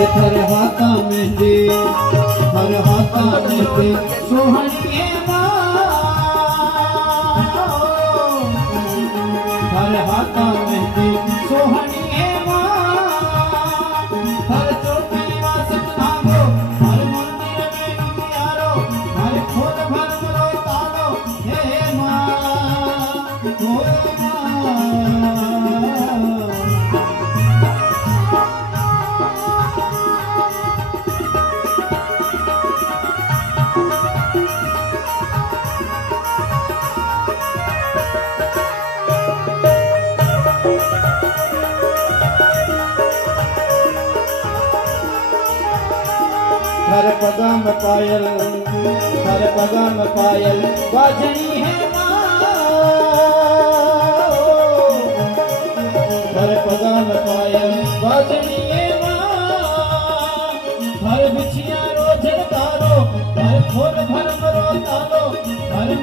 हर थर हाथा मेहंदी हर हाथा मेहंदी सोहणिए हर हाथा मेहंदी सोहणिए हर चौकी वासत नागो हर मंदिर में उजियारो हर खोल भर मरो तालो हे मां हो हर पगा में पायल हर पगा में पायल बाजनी है हर पगा में पायल बाजनी है हर बिछिया रोज तारो हर खोल भर मरो तालो हर